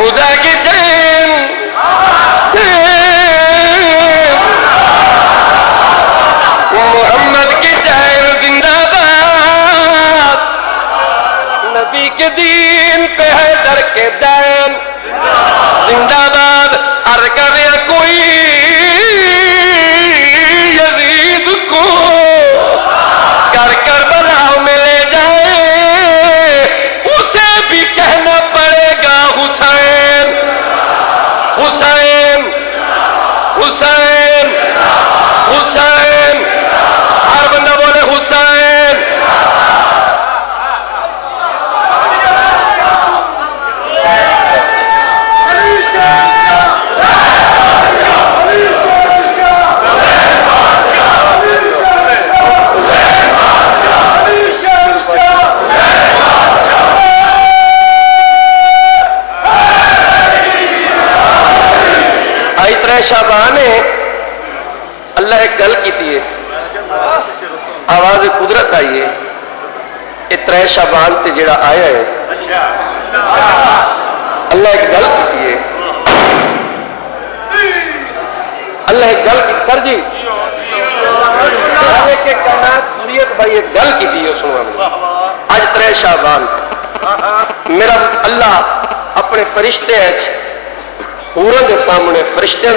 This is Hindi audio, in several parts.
खुदा की चैन मोहम्मद की चैन जिंदाबाद। नबी के दीन पे है डर के दैन जिंदाबाद। अर्ज कर रहा कोई यजीद को कर कर बलाओ में ले जाए, उसे भी कहना पड़ेगा हुसैन हुसैन हुसैन हुसैन। हर बंदा बोले हुसैन। आई त्रै शाबान है अल्लाह एक गल की है, आवाज कुदरत आई है। ये त्रै शाबान ते जेड़ा आया है अल्लाह एक गल की है। अल्लाह एक गल की सर जी के कायनात सूरियत भाई एक गल की है सुनवा। आज त्रै शाबान मेरा अल्लाह अपने फरिश्ते हूरों के सामने फरिश्ते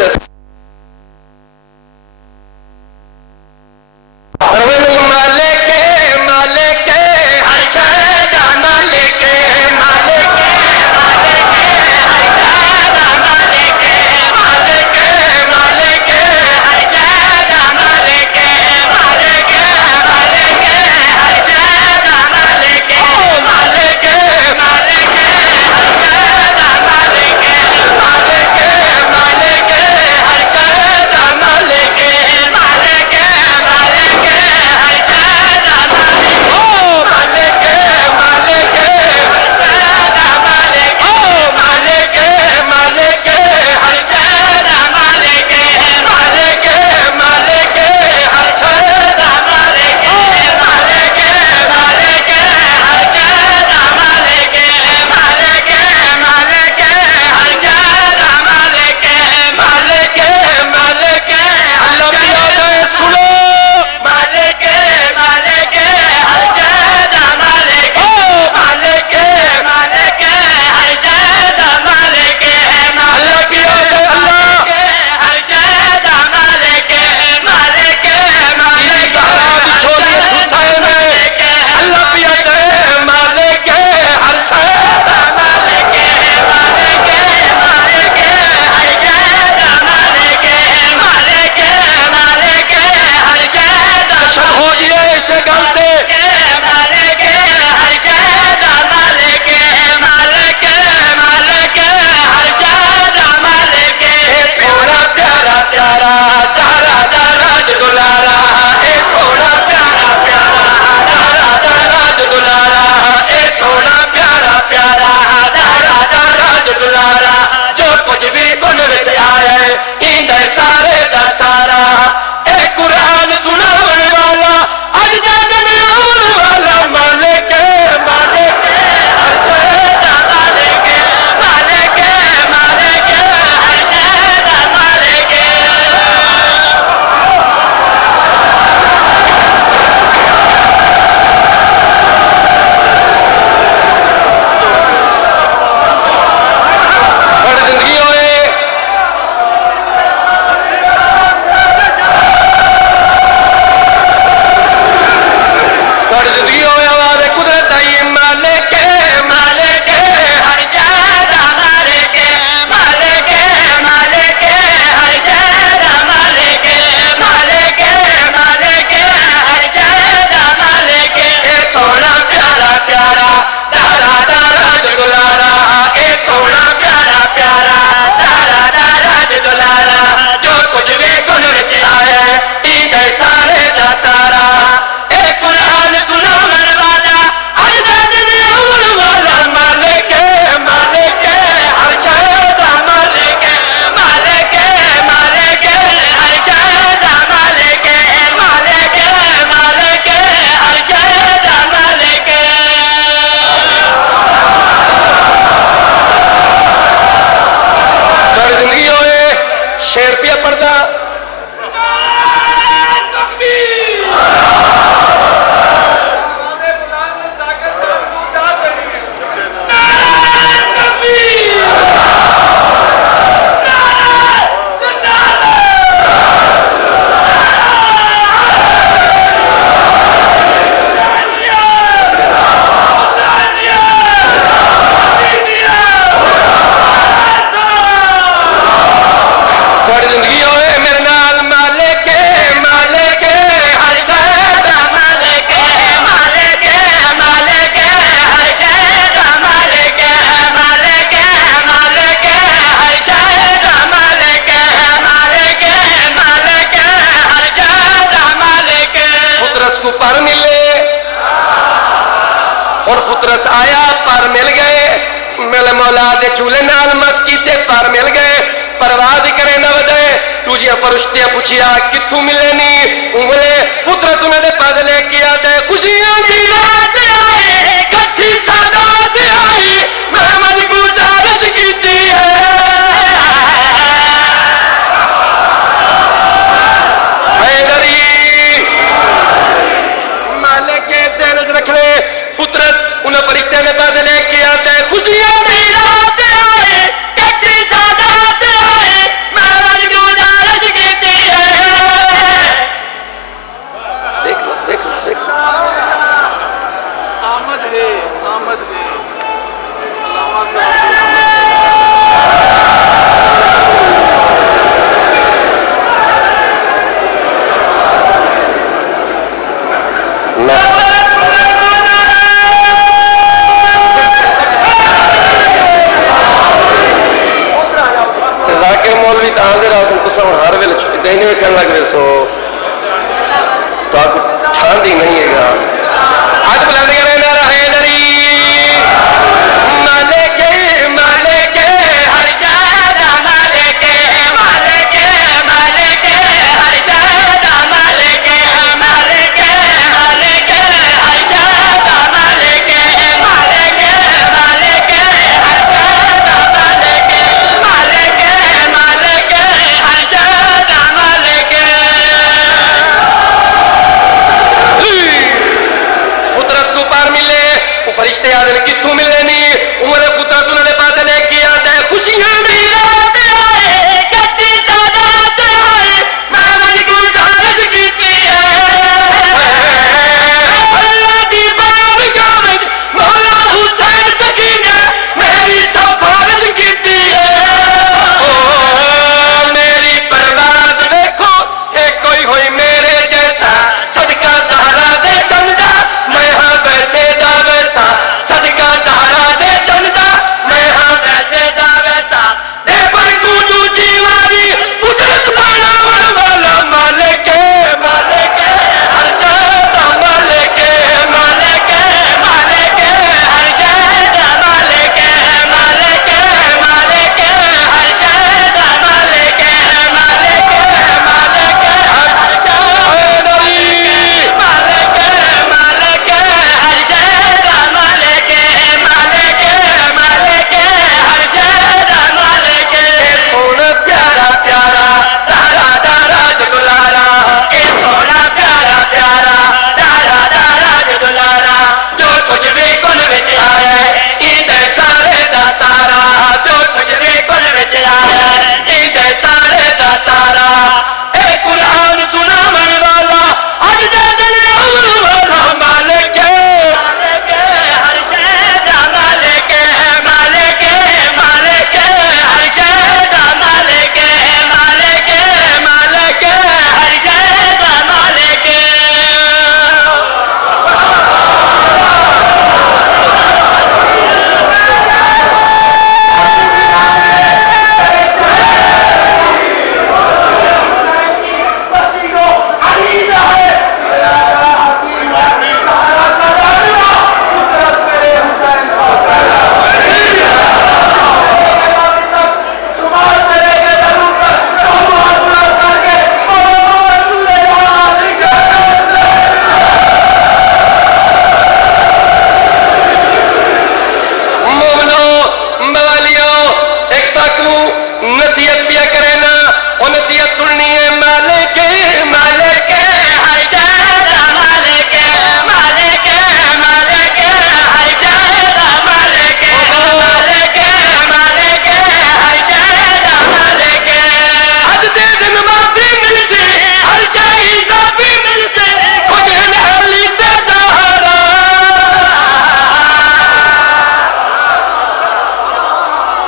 शेर पिया पढ़ता पर मिले और फुतरस आया पर मिल गए मिल मौला दे चूल्हे नाल मस कीते पर मिल गए परवाज करे न वदे दूजिया फरिश्ते पूछिया कित्थों मिले नी उंगले फुतरस उन्हें पद लेके आते खुशियां दी रात आई कट्ठी सादात आई महमद गुजारिश कीती है फुतरस उन फरिश्ते ने पास लेके आते खुशियां दी रात आई कच्ची सादात आई महमद गुजारिश कीती है देख लो आमद है अल्लामा साहब मौलवी आंदे रासन तुसा हुण हर वेले देने में कहने लग सो तो आपको ठांदी नहीं है आज बुलंद करे नारा हैदरी मालिक मालिक हर शादा मालिक मालिक मालिक हर शादा मालिक मालिक मालिक हर शादा मालिक मालिक मालिक हर शादा मालिक मालिक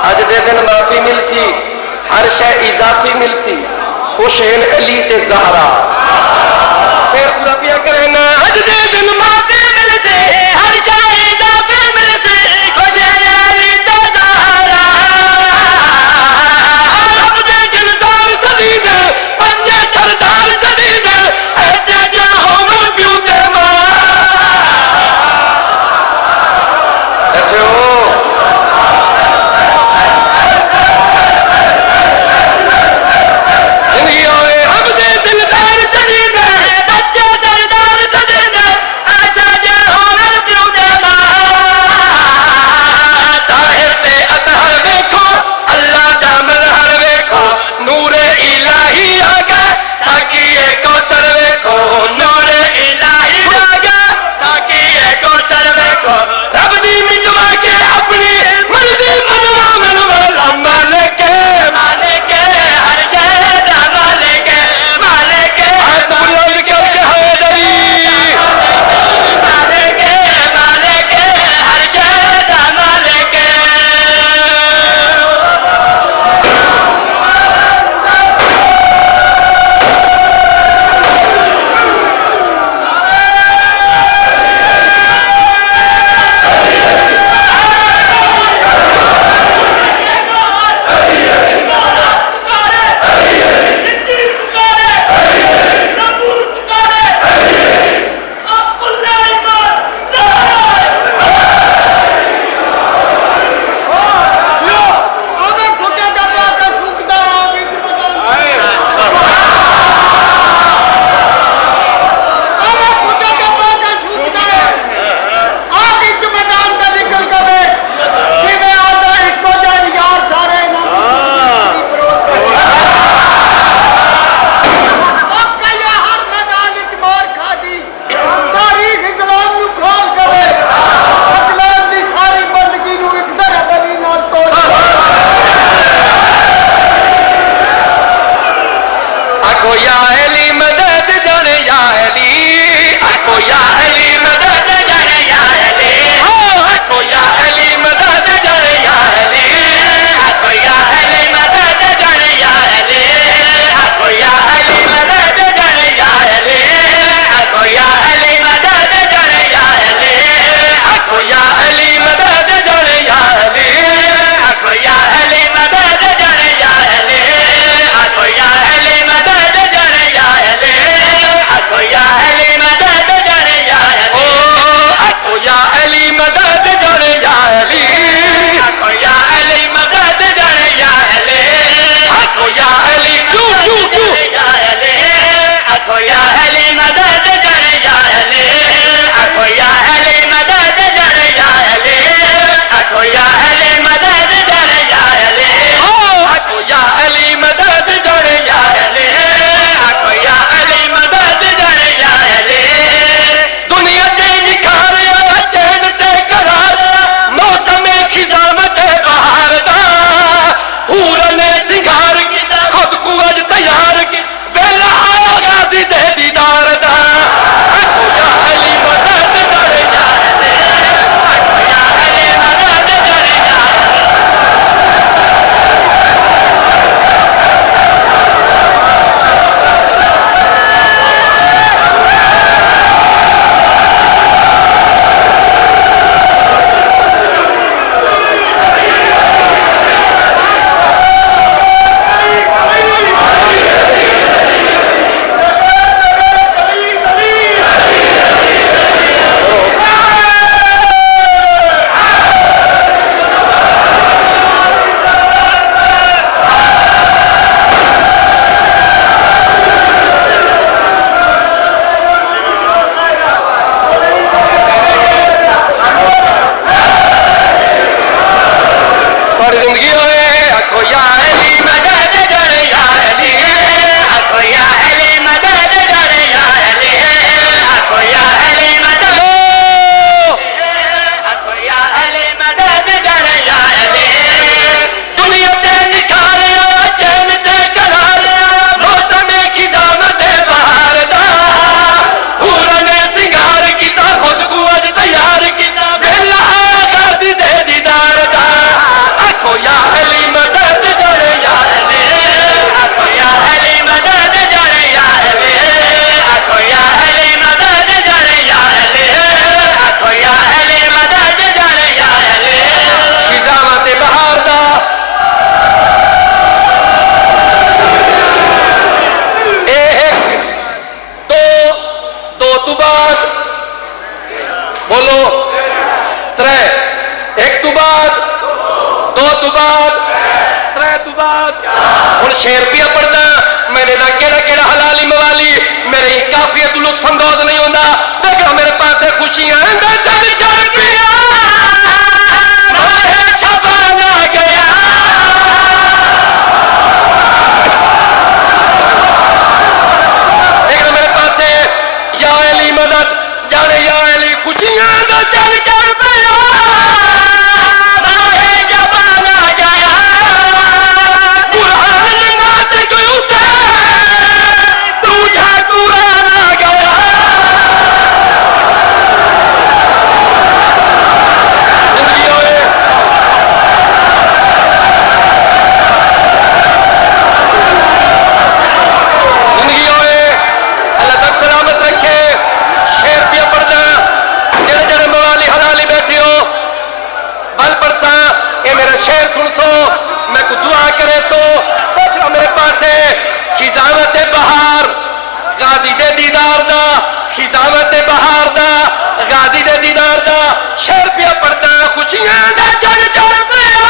अज दे दिन माफी मिल सी, हर शय इजाफी मिल सी, हुसैन अली ते ज़हरा फिर पूरा पिया करे ना। अज दे दिन माफी मिल सी, हर शय इजाफी मिल सी, हुसैन अली ते ज़हरा रब दे दिलदार सदी दे पंजे सरदार सदी दे ऐसे जो होवन प्यू ते मां हूँ शेर पिया पढ़दा मेरे ना केड़ा केड़ा हलाली मवाली मेरे ही काफियत लुत्फ अंदोज नहीं होता देखो मेरे पास खुशियां चल चल पिया शबाना गया देखो मेरे पास या अली मदद जाने या अली खुशियां चल चल पिया शेर सुन सो मैं को दुआ करे सो मेरे पास खिजामत बहार गाजी दे दीदार दा खिजामत बहार दा गाजी दे दीदार दा शेर पिया पड़ता खुशियां दा चल चल पिया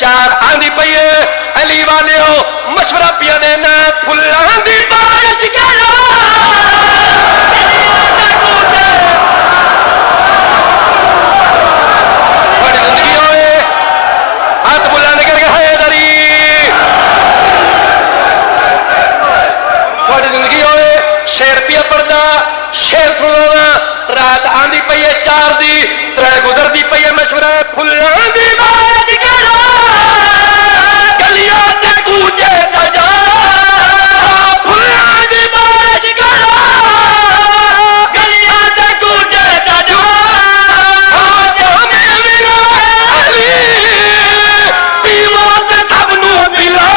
चार आंधी पई अली वाले मशवरा पिया देना फुल्लां दी बारिश करो थोड़ी जिंदगी होए हाथ बुलाने करके हैदरी थोड़ी जिंदगी होए शेर पिया पड़दा शेर सुनाना रात आंधी पई चार दी त्रै गुजरदी पई मशवरा फुल्लां दी बारिश करो सजा फुल्लां दी बारिश करो गलियां ते कूचे सजा जामे मिला अली पीवो ते सब नू पिला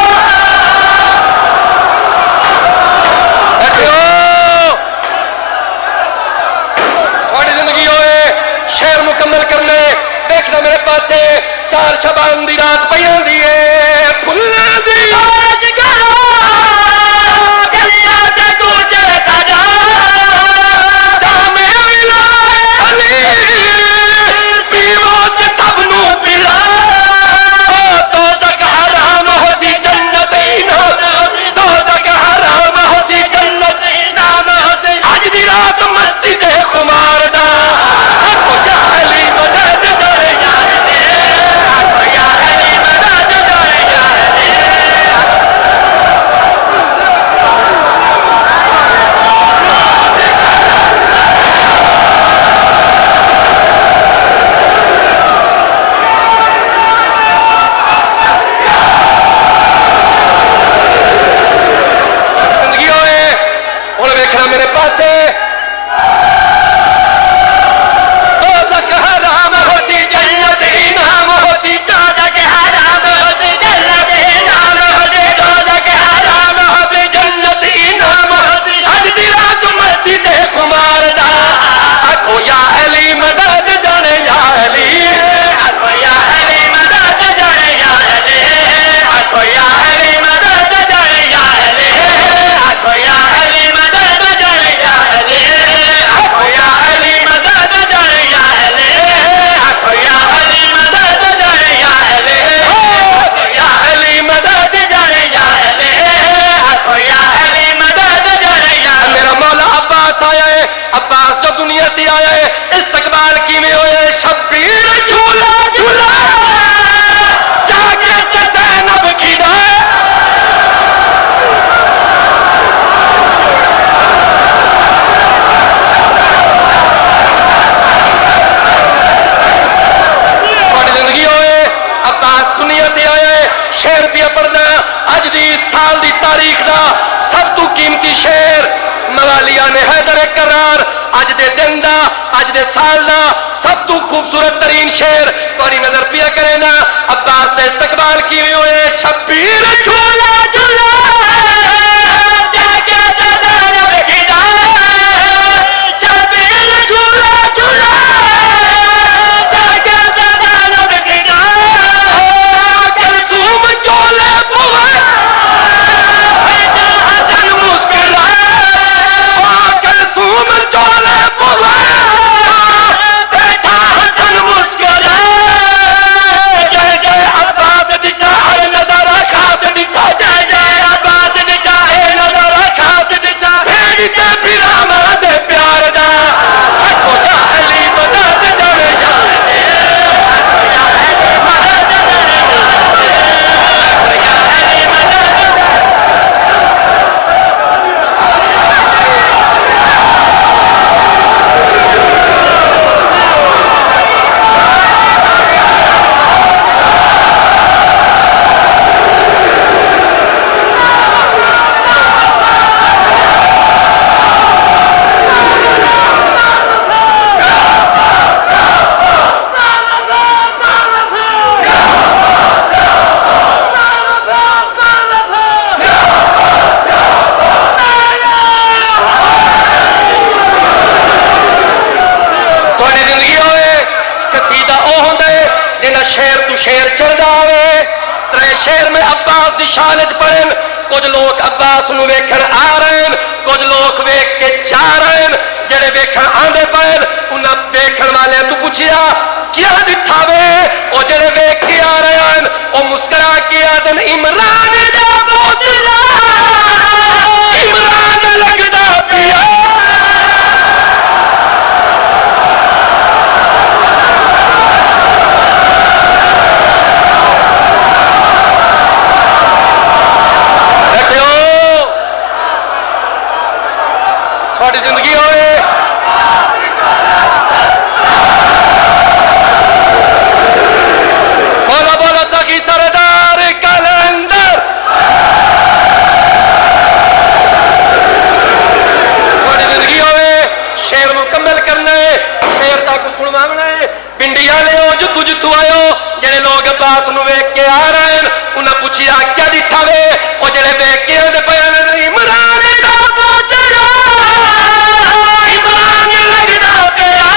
देखो थोड़ी जिंदगी होए शेर मुकम्मल करने देखना मेरे पास चार शबान दी रात पई होंदी है फुल्लां दी बारिश करो गलियां ते कूचे सजा जामे मिला अली पीवो ते सब नू पिला दोज़ख हराम होसी जन्नत इनाम दोज़ख हराम होसी जन्नत इनाम होसी अज दी रात मस्ती दे खुमार दा आखो या अली मदद करे यार दे आखो या अली मदद करे यार दे जिंदगी होए हुण वेखना मेरे पासे अज दे दिन दा अज दे साल दा सब तो खूबसूरत तरीन शेर तुहाडी नजर पिया करे ना। अब्बास दे इस्तकबाल किवें होए? शब्बीर झूला झूला जाके ददाना वेखदा, शब्बीर झूला झूला जाके ददाना वेखदा, कलसूम चोले पवे हसन मुस्कुरा, कलसूम चोले पवे हसन मुस्कुरा, जय जय अब्बास दिखा हर नजारा खास दिखा, जय जय अब्बास दिखा है नजारा खास दिखा, भेड़ी ते बिरामा दे प्यार दा हको जा अली मदद जाने जाने, हको जा अली मदद जाने जाने, हको जा अली मदद शेर तू शेर चढ़दा आवे। त्रै शेर में अब्बास दी शान च पढ़न। कुछ लोग अब्बास नूं वेखण आ रहे हैं, कुछ लोग वेख के जा रहे हैं। जेड़े वेखण आंदे पैन उन्हां वेखण वाले तू पुछया क्या दिखा वे? ओ जेड़े वेख के आ रहे हैं ओ मुस्कुरा के आदन इमरान दा पोतला, इमरान लगदा पिया। जिंदगी होए बोला बोला सखी सरदार कलंदर, थोड़ी जिंदगी होए शेर मुकम्मल करना है, शेर तक सुनवाना है। पिंडी वाले हो जितू जितू आयो, जेडे लोग अब्बास नूं वेख के आ रहे हैं उन्हें पूछिया क्या दिखा वे? और जेडे वेख के आंदे पे इमरान दा पोतरा, इमरान लगदा पिया।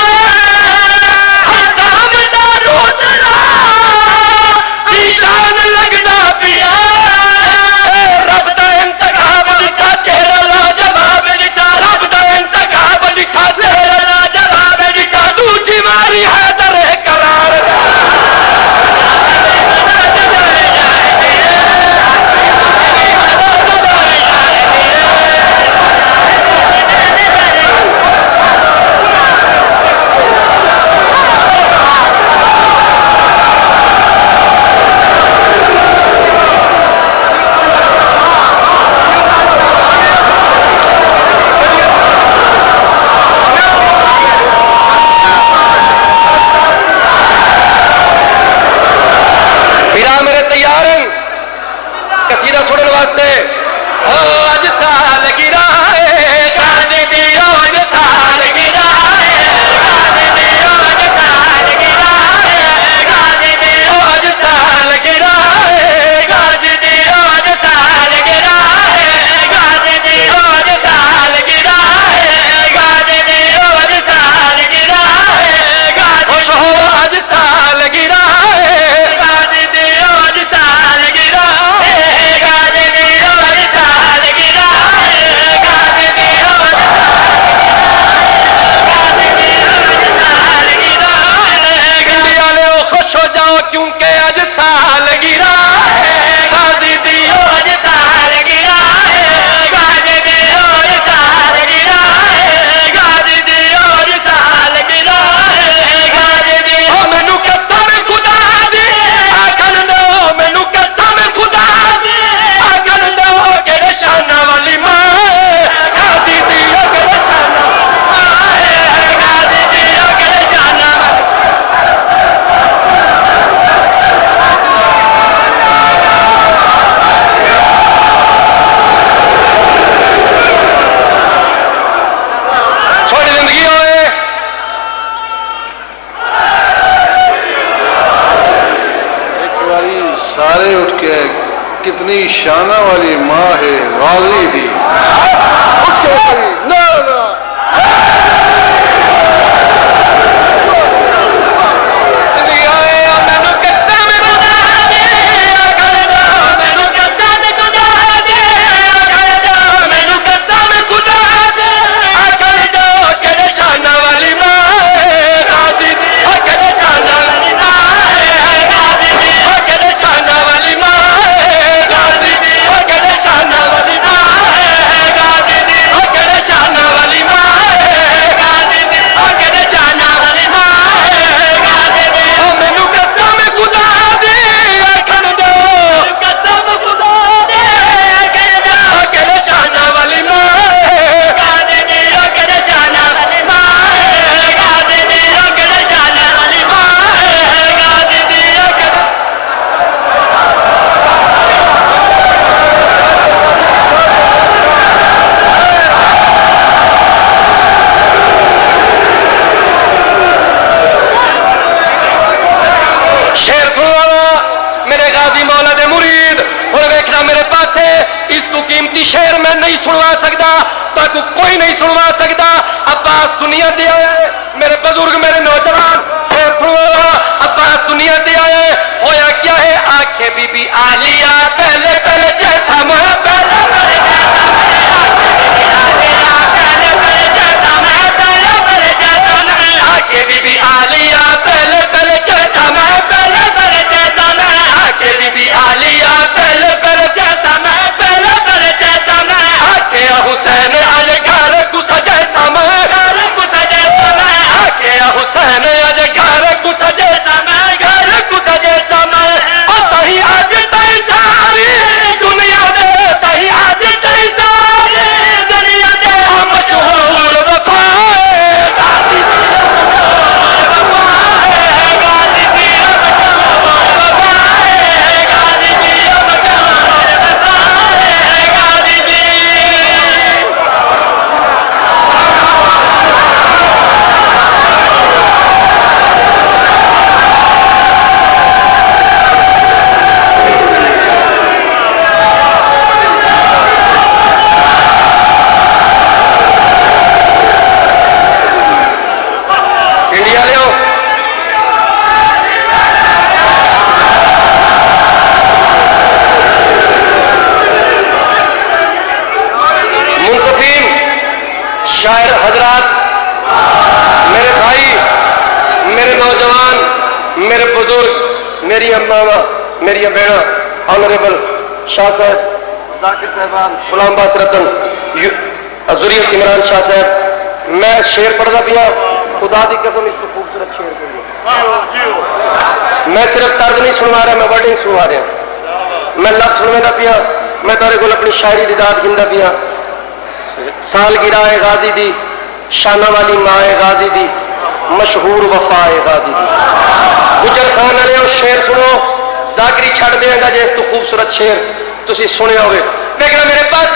नारे उठ के कितनी शाना वाली माँ है गाजी दी। उठ के ना ना शेर मैं नहीं सुनवा सकता, ताकि कोई नहीं सुनवा सकता। अब्बास दुनिया दे आए, मेरे बुजुर्ग मेरे नौजवान शेर सुनवा। अब्बास दुनिया दे आए, होया क्या है? आंखें बीबी आलिया पहले पहले जैसा मैं पहले पहले आंखें बीबी आलिया पहले पहले जैसा मैं पहले पहले जैसा मैं आंखें बीबी आलिया पहले पहले जैसा मैं पहले पहले जैसा मैं आके हुसैन आज घर गुस्सा जैसा मैं घर गुस्सा जैसा मैं आके हुसैन आज घर गुस्सा जैसा मैं घर गुस्सा जैसा मैं तही आज तही सारी दुनिया दे तही आज तही सारी दुनिया दे मशहूर वफाए गाजी शायर हजरात, मेरे भाई, मेरे नौजवान, मेरे बुजुर्ग, मेरी अम्मा, मेरी बहना, ऑनरेबल शाह साहब, जाकिर साहबान, गुलाम बासरतन, अजूरियत इमरान शाह साहब, मैं शेर पढ़ता पिया। खुदा की कसम इस तो खूबसूरत शेर पढ़ी। मैं सिर्फ तर्ज नहीं सुनवा रहा, मैं वर्डिंग सुनवा रहा। मैं लफ्ज सुनवा पिया, मैं तारे को अपनी शायरी दी दाद गिनता पिया। सालगिरह गाजी दी, शाना वाली माए गाजी दी, मशहूर वफाए गाजी दी। गुजर खान वाले शेर सुनो, जागरी छड़ देगा जे इस तो खूबसूरत शेर तुसी सुने होवे। देखना मेरे पास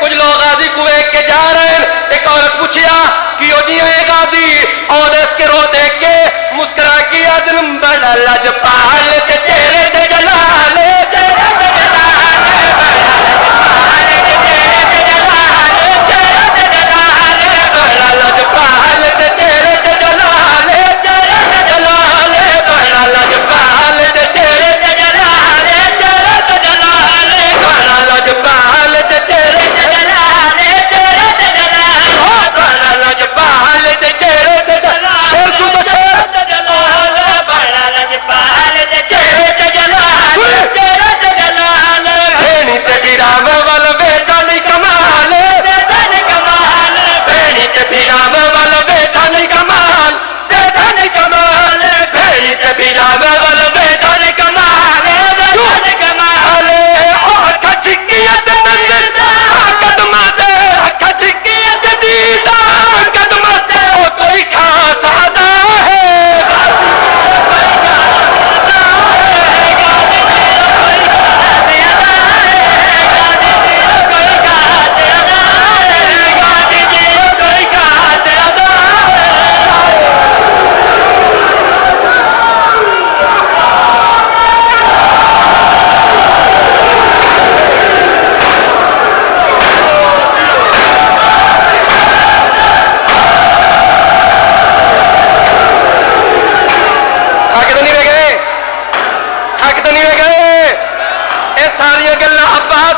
कुछ लोग गाजी को वेख के जा रहे हैं। एक औरत पूछिया कि गाजी, और इसके रो देख के मुस्कुरा किया दिल बड़ा लजपाल ते चेहरे ते जलाले चेहरे ते जलाले शेर सुन शेर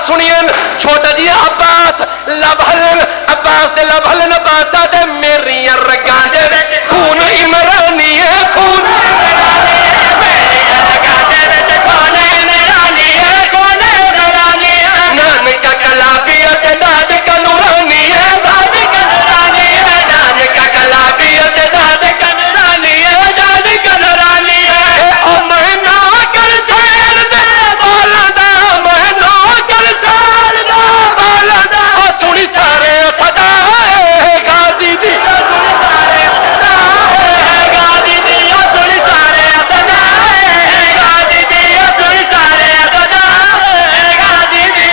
सुनियन छोटा जी अब्बास लभलन अब्बास दे लभलन अब्बासा दे मेरियां रगां दे विच खून इमरानी है खून नानका कलाबिया ते दादका नूरानी है दादका नूरानी है नानका कलाबिया ते दादका नूरानी है दादका नूरानी है ओ महीना कर सैर दे बाला दा महीना कर सैर दा बाला दा ओ सुनी सारे सदा गाजी दी सुनी सारे गाजी दी ओ सुनी सारे सदा गाजी दी ओ सुनी सारे सदा गाजी दी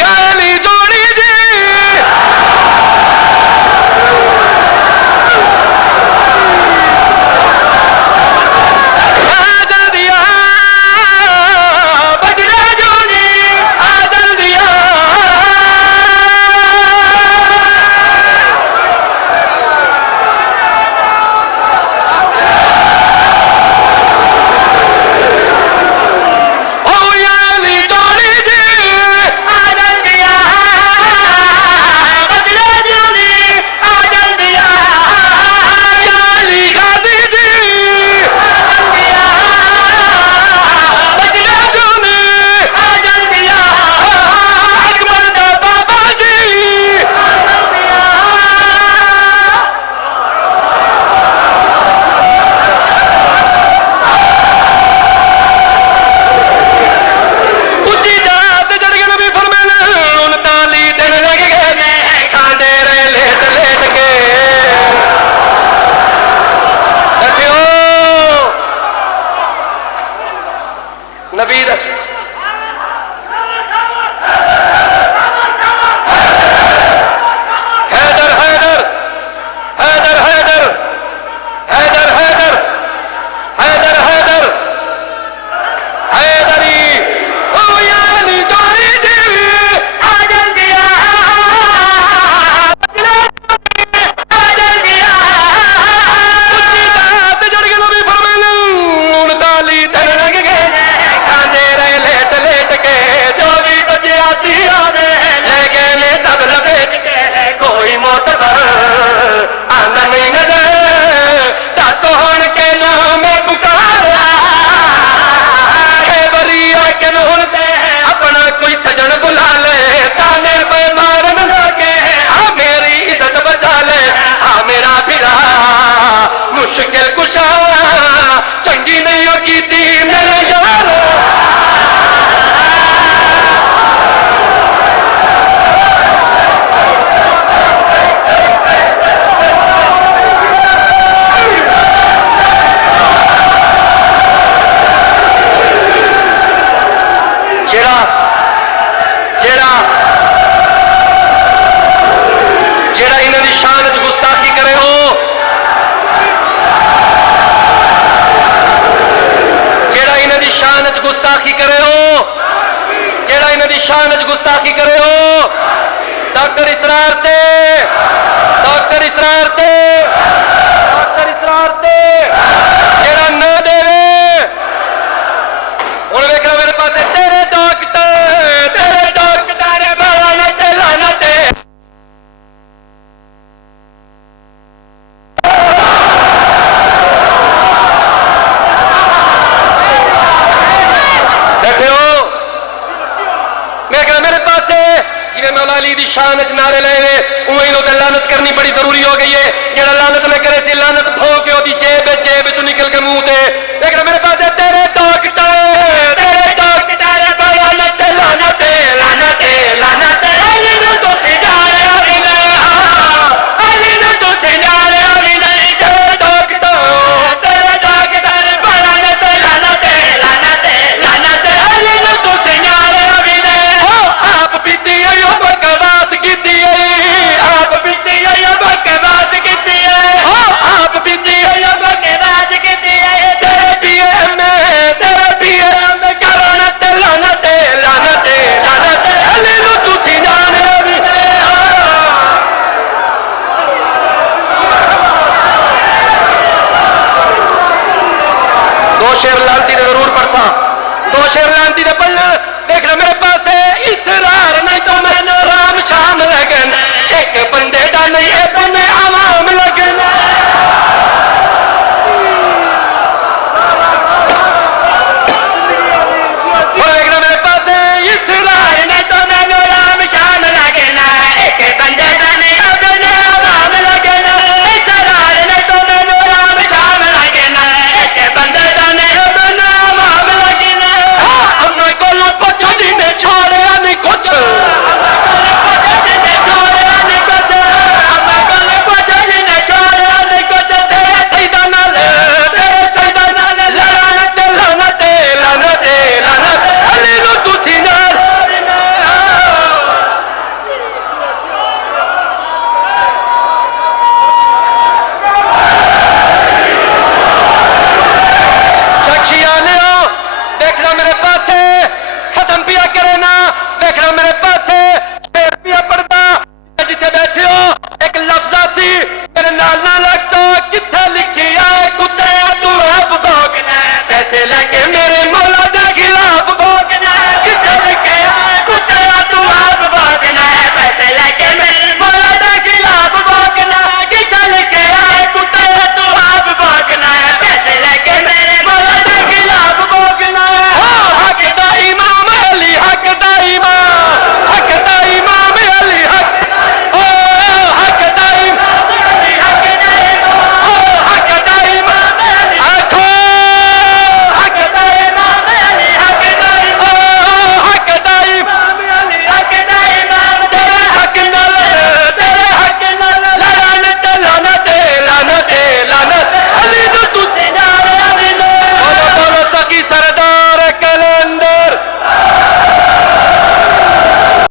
यानी जोड़ी जी आजा दिया बजना जोड़ी आजा दिया ओ यानी जोड़ी जी आजा दिया बजना जोड़ी आजा दिया यानी गाजी जी आजा दिया बजना जोड़ी आजा दिया अकबर दा बाबा जी आजा दिया उच्ची जात चढ़ के नबी फरमाने 39 दिन लग गए ने खांदे रहे लेट लेट के देखियो नबी दस हैदर हैदर हैदर हैदर हैदर हैदर हैदर हैदर हैदरी ओ यानी जोड़ी देवी आजल दिया आजल दिया उच्ची जात चढ़ के नबी फरमाने 39 दिन लग गए खांदे रहे लेट लेट के जो भी बचे आसी आने ले गए ले सब लपेट के कोई मोतबर आंदा नहीं नजर दस होण के नाम पुकारा बरिया के नून पे अपना कोई सजन बुला ले ताने पे मारन लगे आ मेरी इज्जत बचा ले आ मेरा फिरा मुश्किल कुशा चंगी नहीं होगी दी मेरे यार जेड़ा जेड़ा जेड़ा इन्हां दी शान च गुस्ताखी करे हो जेड़ा इन्हां दी शान च गुस्ताखी करे हो जेड़ा इन्हां दी शान च गुस्ताखी करे हो डॉक्टर इसरार ते डॉक्टर इसरार ते डॉक्टर इसरार ते जेड़ा न देवे हुण वेखना मेरे पास तेरे डॉक्टर लानत लानत देखो मैं कहना मेरे पास जिवें मौला अली दी शान च नारे लाए उवें ही लानत करनी बड़ी जरूरी हो गई है जेड़ा लानत न करे सी लानत भों के ओदी जेब चों निकल के मुंह ते देखना मेरे पास तेरे डॉक्टर लानत लानत लानत लानत अली ने तो सिजारे अली ने अली ने तो सिजारे अली ने तेरे डॉक्टर लानत लानत लानत लानत अली ने तो सिजारे अली ने आप पीती है यो बकवास कीती है आप पीती है यो बकवास कीती है आप पीती है यो बकवास कीती है तेरे पिए शेर लानती दे जरूर पढ़सा, दो शेर लानती दे पढ़ना। देखना मेरे पास है इसरार नहीं तो मैं